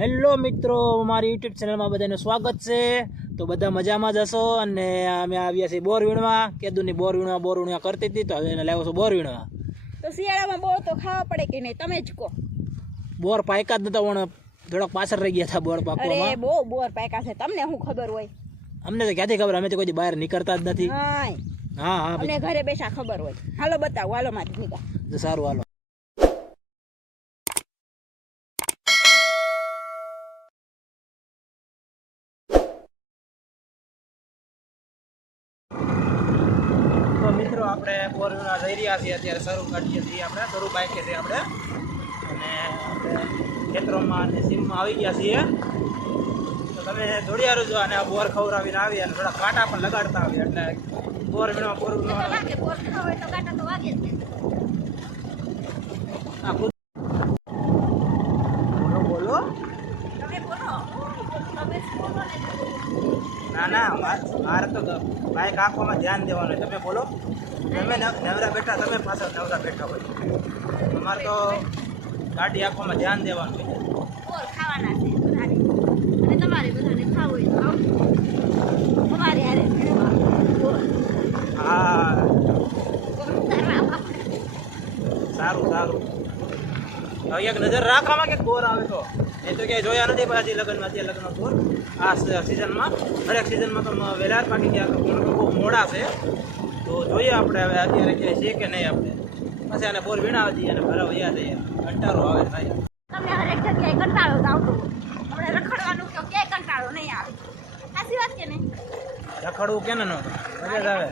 Hello મિત્રો, મારી YouTube ચેનલમાં બધાનું સ્વાગત છે। તો બધા મજામાં જ હશો અને અમે આવ્યા છીએ બોર વીણવા। કેદુની બોર વીણવા કરતી હતી તો હવે એને લાવ્યો છું બોર વીણવા। તો શિયાળામાં બોર તો ખાવા પડે કે નહીં, તમે જ કહો। બોર પાયકા જ નતા, પણ થોડાક પાછળ રહી ગયા હતા બોર પાકવામાં। અરે બહુ બોર પાક્યા છે, તમને શું ખબર હોય? અમને તો ક્યાંથી ખબર, અમે તો કોઈ બહાર નીકળતા જ નથી। હાય, હા હા, અમને ઘરે બેસા ખબર હોય। હાલો બતાવો, હાલો મારી નિકા। સારું હાલો। તો મિત્રો આપણે બોર વીણવા જઈ રહ્યા છીએ, અત્યારે શરૂ કાઢીએ છીએ, આપણે શરૂ બાઈકે છે આપણે, અને આપણે ખેતરોમાં અને સીમમાં આવી ગયા છીએ। તો તમે જોડિયા રહેજો અને આ બોર ખવડાવીને આવીએ અને થોડા કાંટા પણ લગાડતા આવીએ, એટલે બોર વીણવા બોલો ના મારે તો બાઈક આંખોમાં ધ્યાન દેવાનું હોય। તમે બોલો, તમે નવરા બેઠા, તમે પાછળ નવરા બેઠા હોય, તમારે તો ગાડી આંખોમાં ધ્યાન દેવાનું હોય। બોર ખાવાના છે બધાને, અને તમારે બધાને ખાવું હોય તો આવજો અમારે હારે ભેળવા બોર। હા બોર ઉતારવા આપણે। સારું સારું, હવે એક નજર રાખવામાં કે બોર આવે તો, એ તો ક્યાંય જોયા નથી પાછી લગ્નમાં, તે લગ્ન બોર આ સિઝનમાં, દરેક સિઝનમાં તો વહેલા પાકી ગયા, તો બહુ મોડા છે। તો જોઈએ આપણે હવે અત્યારે ક્યાંય છે કે નહીં, આપણે પછી આને બોર વીણાવી દઈએ અને ભરાવા યાદ જઈએ, કંટાળો આવે થાય। તમને હરેક જગ્યાએ કંટાળો જ આવતો હોય, આપણે રખડવાનું તો ક્યાંય કંટાળો નહીં આવે, સાચી વાત કે નહીં? રખડવું કે ને મજા જ આવે,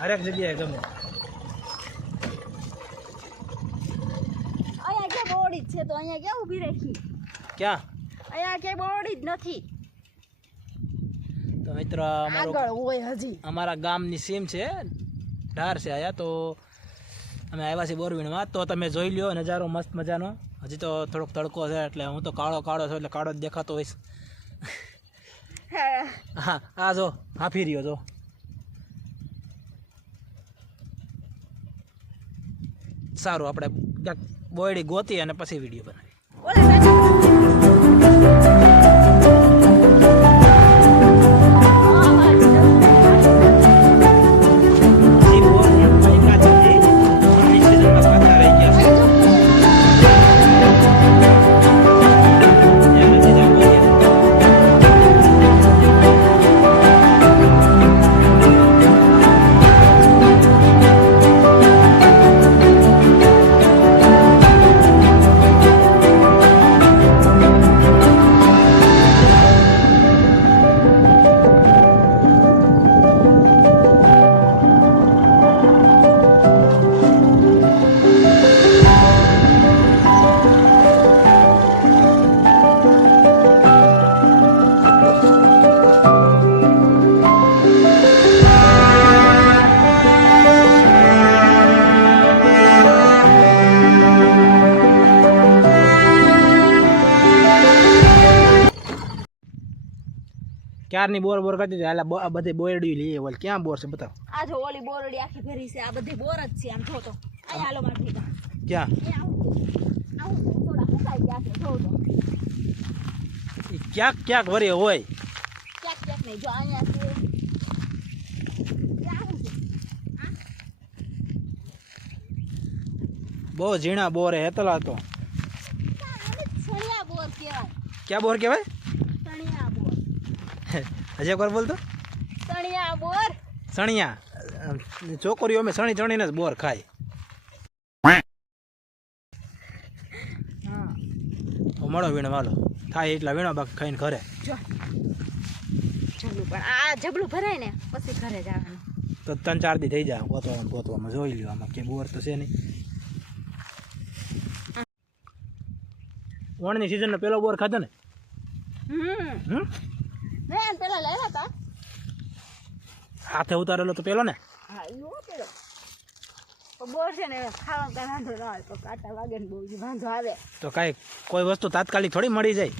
હરેક જગ્યાએ ગમે। અહીંયા ક્યાં બોરડી જ છે, તો અહીંયા ક્યાં ઊભી રાખી? ક્યાં? અહીંયા ક્યાંય બોરડી જ નથી, તો મિત્ર આગળ હોય હજી। અમારા ગામની સીમ છે, ઢાર છે આયા, તો અમે આવ્યા છીએ બોર વીણવા। તો તમે જોઈ લ્યો નજારો મસ્ત મજાનો। હજી તો થોડોક તડકો છે, એટલે હું તો કાળો છું, એટલે કાળો જ દેખાતો હોઈશ। હા આ જો હાફી રહ્યો જો, સારું આપણે ક્યાંક બોયડી ગોતી અને પછી વિડીયો બનાવી। ક્યારની બોર કરતી હતી, હાલ આ બધી બોરડી લઈએ, બોલ ક્યાં બોર છે બતાવો। આ જો ઓલી બોરડી આખી ભરી છે, આ બધી બોર જ છે, આમ જો તો અહીંયા હાલો મારી ભેગા। ક્યાં? આવું થોડા ફસાઈ ગયા છે, જો તો ક્યાંક વરી હોય, ક્યાંક નહીં, જો અહીંયા છે, આવું છે, બહુ ઝીણા બોર હે હેતલા તો। સણિયા બોર કહેવાય। ક્યાં બોર કહેવાય? સણિયા બોર। હજી એકવાર બોલ તો। સણિયા બોર, સણિયા છોકરીઓ અમે સણીને જ બોર ખાય। હા મળો વીણવા, વાલો થાય એટલા વીણવા, બાકી ખાઈને ઘરે જો જબલું, પણ આ જબલું ભરાય ને પછી ઘરે જવાનું, તો 3-4 દી થઈ જાય ગોતવામાં જોઈ લ્યો, આમાં કે બોર તો છે નહીં। ઓણની સિઝનનો પેલો બોર ખાધો ને? મેં પેલા લાવ્યા હતા, હાથે ઉતારેલો તો પેલો ને? હા એવો પેલો બોર છે ને, ખાવા કઈ વાંધો ના આવે, તો કાંટા વાગે ને બહુ વાંધો આવે, તો કોઈ વસ્તુ તાત્કાલિક થોડી મળી જાય,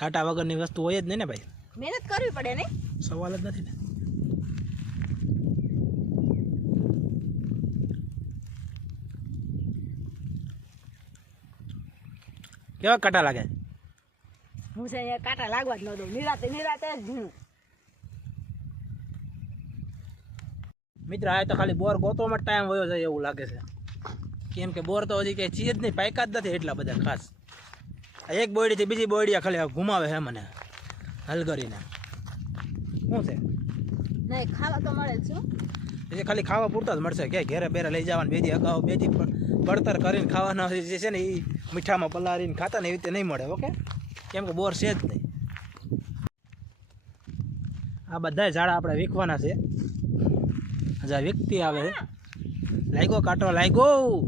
કાંટા વગરની વસ્તુ હોય જ નહીં ને ભાઈ, મહેનત કરવી પડે ને, સવાલ જ નથી ને। કેવા કાંટા લાગે? હું છે અહીંયા કાંટા લાગવા જ ન દઉં. નિરાતે નિરાતે જ હું. મિત્ર આ તો ખાલી બોર ગોતવામાં ટાઈમ વયો જાય એવું લાગે છે, કેમ કે બોર તો હજી કંઈ ચીજ જ નહીં, પાયકા જ નથી એટલા બધા ખાસ. આ એક બોયડીથી બીજી બોયડી ખાલી ઘુમાવે છે મને હલ કરીને. શું છે નહીં ખાવા તો મળે જ છું. એ ખાલી ખાવા પૂરતા જ મળશે, કે ઘેરે બેરે લઈ જવાનું, બેજી અગાઉ બેજી પડતર કરીને ખાવાના જે છે ને એ મીઠામાં પલાળીને ખાતા ને એવી રીતે નહીં મળે. ઓકે, કેમ કે બોર છે જ નહીં. આ બધા ઝાડા આપણે વીખવાના છે. હજા વીખતી આવે છે. લાગ્યો કાંટો લાગ્યો.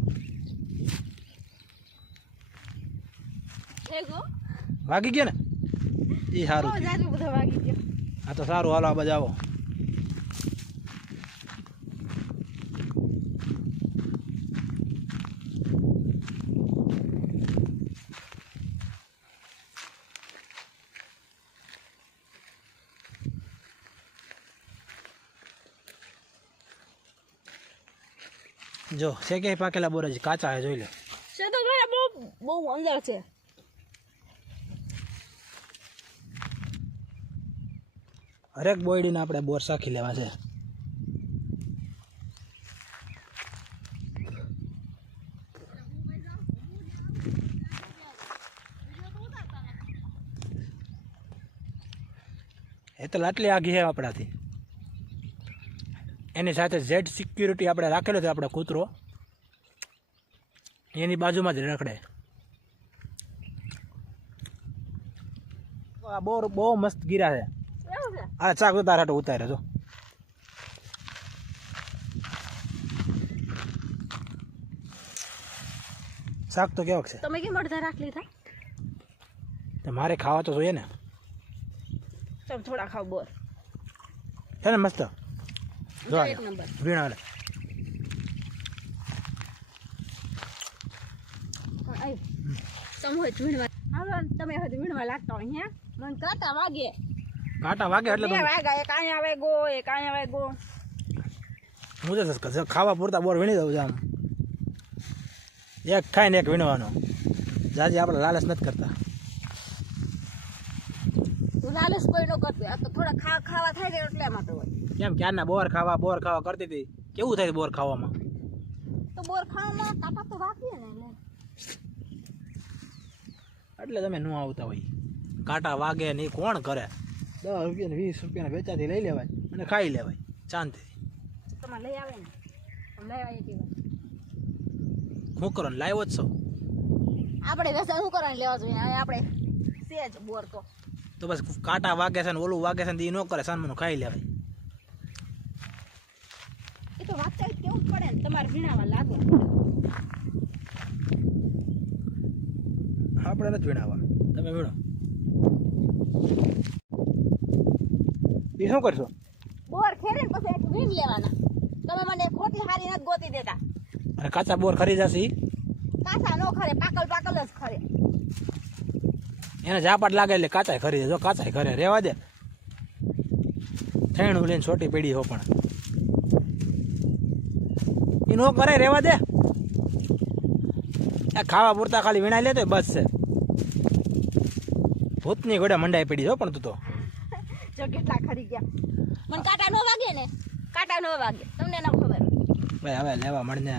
વાગી ગયો ને એ સારું. બધો વાગી ગયો. હા તો સારું, હાલો આ બાજુ આવો. જો છે કે પાકેલા બોર જ કાચા જોઈ લે. છે તો ઘણા બહુ બહુ અંદર છે. હરેક બોયડીને આપણે બોર સાખી લેવા છે. એ તો લાટલી આઘી છે આપણાથી. એની સાથે ઝેડ સિક્યુરિટી આપણે રાખેલો છે, આપણે કૂતરો એની બાજુમાં જ રખડે. આ બોર બહુ મસ્ત ગીરા છે. આ ચાક ઉતાર હાટો ઉતારે જો. શાક તો કેવાક છે? તમે કેમ અડધા રાખ લીધા? તો મારે ખાવા તો જોઈએ ને. તમે થોડા ખાવ બોર છે ને મસ્ત. જો એક નંબર વીણા લે. સમૂહ વીણવા. હવે તમે હજી વીણવા લાગતા હોય હે? મને કાંટા વાગે. કાંટા વાગે એટલે બે વાગ્યા, એક અહીંયા વાગો, એક અહીંયા વાગો. હું તો ખાવા પૂરતા બોર વીણી દઉં છું આમ. એક ખાઈને એક વીણવાનો. જાજી આપણે લાલચ નથી કરતા. તું લાલચ કોઈ ન કરતી. આ તો થોડા ખાવા થાય ને એટલે માટે હોય. કેમ ક્યારના બોર ખાવા કરતી હતી, કેવું થાય બોર ખાવામાં? તો બોર ખાવામાં કાંટા તો વાગીએ ને. એટલે તમે ન આવતા હોય. કાંટા વાગે ને એ કોણ કરે? 10 રૂપિયા ને 20 રૂપિયાના વેચાથી લઈ લેવાય અને ખાઈ લેવાય શાંતિથી. તમારે લઈ આવે ને, લઈ આવે કે શું કરો ને લાવ્યો જ છો? આપણે વેચાણ શું કરવાનું લેવા જોઈએ? હવે આપણે સેજ બોર તો બસ કાંટા વાગે છે ને ઓલું વાગે છે ને એ ન કરે, સાનમાનું ખાઈ લેવાય. એ તો વાગતા કેવું પડે ને, તમારે વીણાવા લાગો. આપણે નથી વીણાવા, તમે વીણો. એ શું કરશો? બોર ખેરે ને પછી વીણ લેવાના. તમે મને ખોટી હારી નથી ગોતી દેતા. અને કાચા બોર ખરી જશે ઈ? કાચા નો ખરે, પાકલ જ ખરે. એને ઝાપટ લાગે એટલે કાચા ખરી જાય. જો કાચા ખરે રેવા દે. થેણું લઈને છોટી પડી હો પણ એ નો કરે, રેવા દે. આ ખાવા પૂરતા ખાલી વીણાઈ લેતો બસ છે. ભૂતની ઘોડે મંડાઈ પડી જો. પણ તું તો જો કેટલા ખરી ગયા. મને કાંટા નો વાગે ને, કાંટા નો વાગે, તમને ના ખબર. ભાઈ હવે લેવા મળને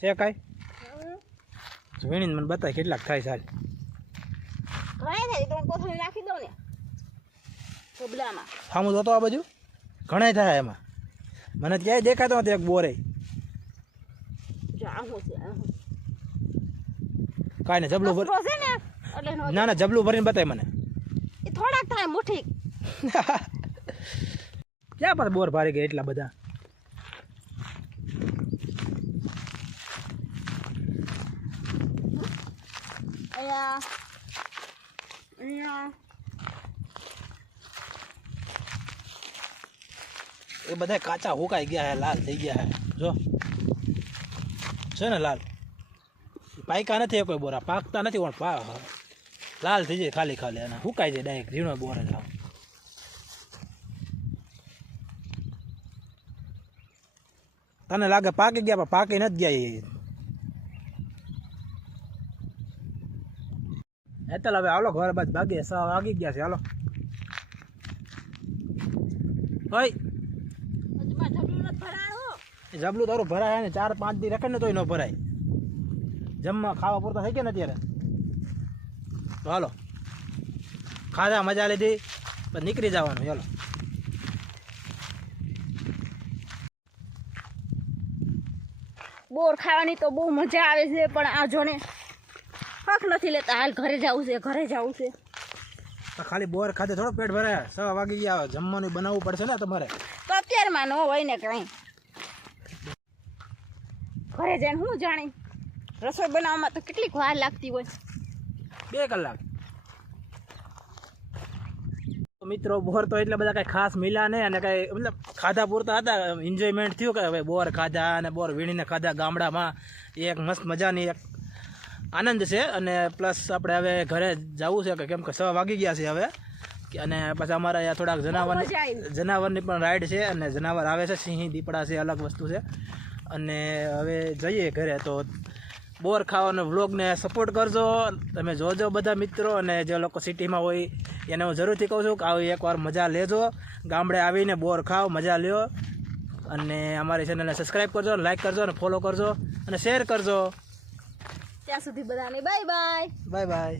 છે કાંઈ વીણીને મને બતાય કેટલાક થાય સાલ. ઘણા થાય તો કોથળી નાખી દઉં ને ઢોબલામાં. સામું જોતો આ બાજુ ઘણા થાય એમાં. મને ક્યાંય દેખાતો નથી એક બોરે. જો આવું છે કાંઈ ને જબલું ભર છે ને એટલે ના જબલું ભરીને બતાય મને. એ થોડાક થાય મુઠ્ઠી. ક્યાં પાસે બોર ભારી ગયા એટલા બધા? એ બધા કાચા હુકાઈ ગયા હે, લાલ થઈ ગયા હે. જો છે ને લાલ. પાયકા નથી કોઈ બોરા, પાકતા નથી પણ લાલ થઈ જાય ખાલી ખાલી અને હુકાઈ જાય ડાયરેક્ટ. ઝીણો બોર જ આવ. તને લાગે પાકી ગયા પણ પાકી નથી ગયા. હેતલ હવે હાલો ઘર બાદ ભાગીએ 6 વાગી ગયા છે હાલો હોય હજુમાં ઢબલું નથી ભરાણું. એ જબલું તારું ભરાય ને 4-5 દી રાખે ને તોય ન ભરાય જમવા ખાવા પૂરતા થઈ ગયા ને અત્યારે તો હાલો ખાધા મજા લીધી પછી નીકળી જવાનું ચાલો બોર ખાવાની તો બહુ મજા આવે છે પણ આ જોને હક નથી લેતા. હાલ ઘરે જવું છે, ઘરે જવું છે. તો ખાલી બોર ખાધે થોડો પેટ ભરાય 6 વાગી ગયા જમવાનું બનાવવું પડશે ને તમારે તો અત્યારમાં ન હોય ને કંઈ. ઘરે જઈને હું જાણી રસોઈ બનાવવામાં તો કેટલીક વાર લાગતી હોય. 2 કલાક તો મિત્રો બોર તો એટલા બધા કઈ ખાસ મિલ્યા નહીં અને કઈ મતલબ ખાધા પૂરતા હતા એન્જોયમેન્ટ થયું કે હવે બોર ખાધા અને બોર વીણીને ખાધા ગામડામાં એક મસ્ત મજાની એક આનંદ છે અને પ્લસ આપણે હવે ઘરે જવું છે કે કેમ કે 6 વાગી ગયા છે હવે અને પછી અમારા અહીંયા થોડાક જનાવરની પણ રાઈડ છે અને જનાવર આવે છે સિંહ દીપડા છે અલગ વસ્તુ છે અને હવે જઈએ ઘરે તો બોર ખાવાનો વ્લોગને સપોર્ટ કરજો તમે જોજો બધા મિત્રો અને જે લોકો સિટીમાં હોય એને હું જરૂરથી કહું છું કે આવી એકવાર મજા લેજો ગામડે આવીને બોર ખાઓ મજા લ્યો અને અમારી ચેનલને સબસ્ક્રાઈબ કરજો લાઈક કરજો અને ફોલો કરજો અને શેર કરજો. ત્યાં સુધી બધાને બાય બાય. Bye bye.